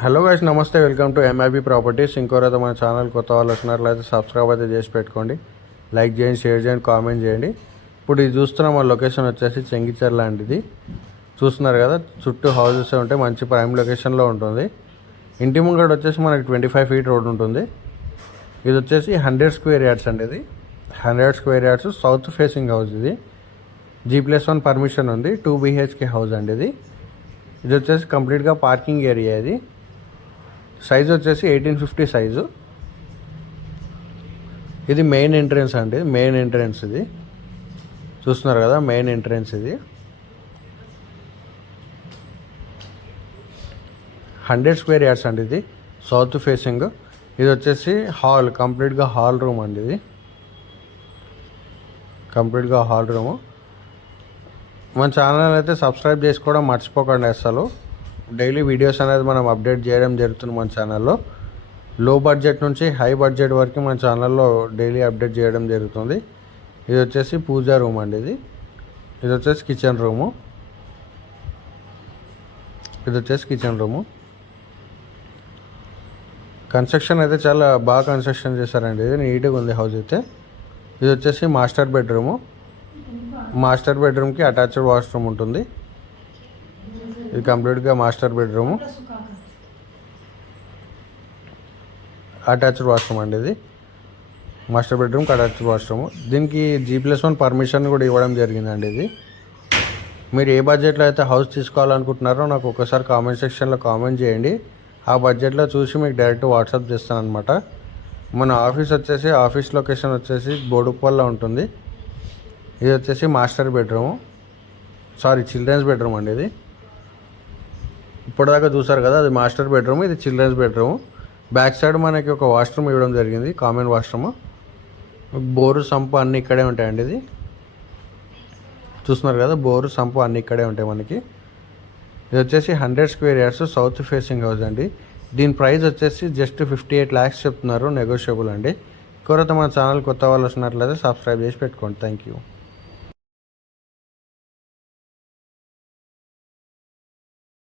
Hello guys, నమస్తే. Welcome to MIB properties. ఇంకోరైతే మన ఛానల్ కొత్త వాళ్ళు వచ్చినట్లయితే సబ్స్క్రైబ్ అయితే చేసి పెట్టుకోండి. లైక్ చేయండి, షేర్ చేయండి, కామెంట్ చేయండి. ఇప్పుడు ఇది చూస్తున్నాం, మన లొకేషన్ వచ్చేసి చెంగిచెర్ల లాంటిది చూస్తున్నారు కదా. చుట్టూ హౌసెస్ ఉంటాయి, మంచి ప్రైమ్ లొకేషన్లో ఉంటుంది. ఇంటి ముంగడ వచ్చేసి మనకి 25 ఫీట్ రోడ్ ఉంటుంది. ఇది వచ్చేసి 100 స్క్వేర్ యార్డ్స్ అండి. ఇది 100 square yards south facing house. ఇది G+1 పర్మిషన్ ఉంది. 2 BHK హౌస్ అండి. ఇది వచ్చేసి కంప్లీట్గా పార్కింగ్ ఏరియా. ఇది సైజ్ వచ్చేసి 1850 సైజు. ఇది మెయిన్ ఎంట్రన్స్ అండి. మెయిన్ ఎంట్రన్స్ ఇది చూస్తున్నారు కదా, మెయిన్ ఎంట్రన్స్ ఇది. 100 స్క్వేర్ యార్డ్స్ అండి. ఇది సౌత్ ఫేసింగ్. ఇది వచ్చేసి హాల్, కంప్లీట్గా హాల్ రూమ్ అండి. ఇది కంప్లీట్గా హాల్ రూము. మన ఛానల్ అయితే సబ్స్క్రైబ్ చేసుకోవడం మర్చిపోకండి. అసలు డైలీ వీడియోస్ అనేది మనం అప్డేట్ చేయడం జరుగుతుంది మన ఛానల్లో. లో బడ్జెట్ నుంచి హై బడ్జెట్ వరకు మన ఛానల్లో డైలీ అప్డేట్ చేయడం జరుగుతుంది. ఇది వచ్చేసి పూజా రూమ్ అండి. ఇది వచ్చేసి కిచెన్ రూము. కన్స్ట్రక్షన్ అయితే చాలా బాగా కన్స్ట్రక్షన్ చేశారండి. ఇది నీట్గా ఉంది హౌస్ అయితే. ఇది వచ్చేసి మాస్టర్ బెడ్రూము. మాస్టర్ బెడ్రూమ్కి అటాచ్డ్ వాష్రూమ్ ఉంటుంది. ఇది కంప్లీట్గా మాస్టర్ బెడ్రూము, అటాచ్డ్ వాష్రూమ్ అండి. ఇది మాస్టర్ బెడ్రూమ్కి అటాచ్డ్ వాష్రూమ్. దీనికి G+1 పర్మిషన్ కూడా ఇవ్వడం జరిగిందండి. ఇది మీరు ఏ బడ్జెట్లో అయితే హౌస్ తీసుకోవాలనుకుంటున్నారో నాకు ఒకసారి కామెంట్ సెక్షన్లో కామెంట్ చేయండి. ఆ బడ్జెట్లో చూసి మీకు డైరెక్ట్ వాట్సాప్ చేస్తాను అనమాట. మన ఆఫీస్ లొకేషన్ వచ్చేసి బోడుప్పల్లో ఉంటుంది. ఇది వచ్చేసి మాస్టర్ బెడ్రూము, చిల్డ్రన్స్ బెడ్రూమ్ అండి. ఇది ఇప్పటిదాకా చూసారు కదా, అది మాస్టర్ బెడ్రూమ్, ఇది చిల్డ్రన్స్ బెడ్రూమ్. బ్యాక్ సైడ్ మనకి ఒక వాష్రూమ్ ఇవ్వడం జరిగింది, కామన్ వాష్రూమ్. బోరు సంపు అన్నీ ఇక్కడే ఉంటాయండి. ఇది చూస్తున్నారు కదా, బోరు సంపు అన్నీ ఇక్కడే ఉంటాయి మనకి. ఇది వచ్చేసి 100 square yards south facing house అండి. దీని ప్రైస్ వచ్చేసి జస్ట్ 58 lakhs చెప్తున్నారు, నెగోషియబుల్ అండి. ఇంకొకరైతే మన ఛానల్ కొత్త వాళ్ళు వచ్చినట్లయితే సబ్స్క్రైబ్ చేసి పెట్టుకోండి. Thank you.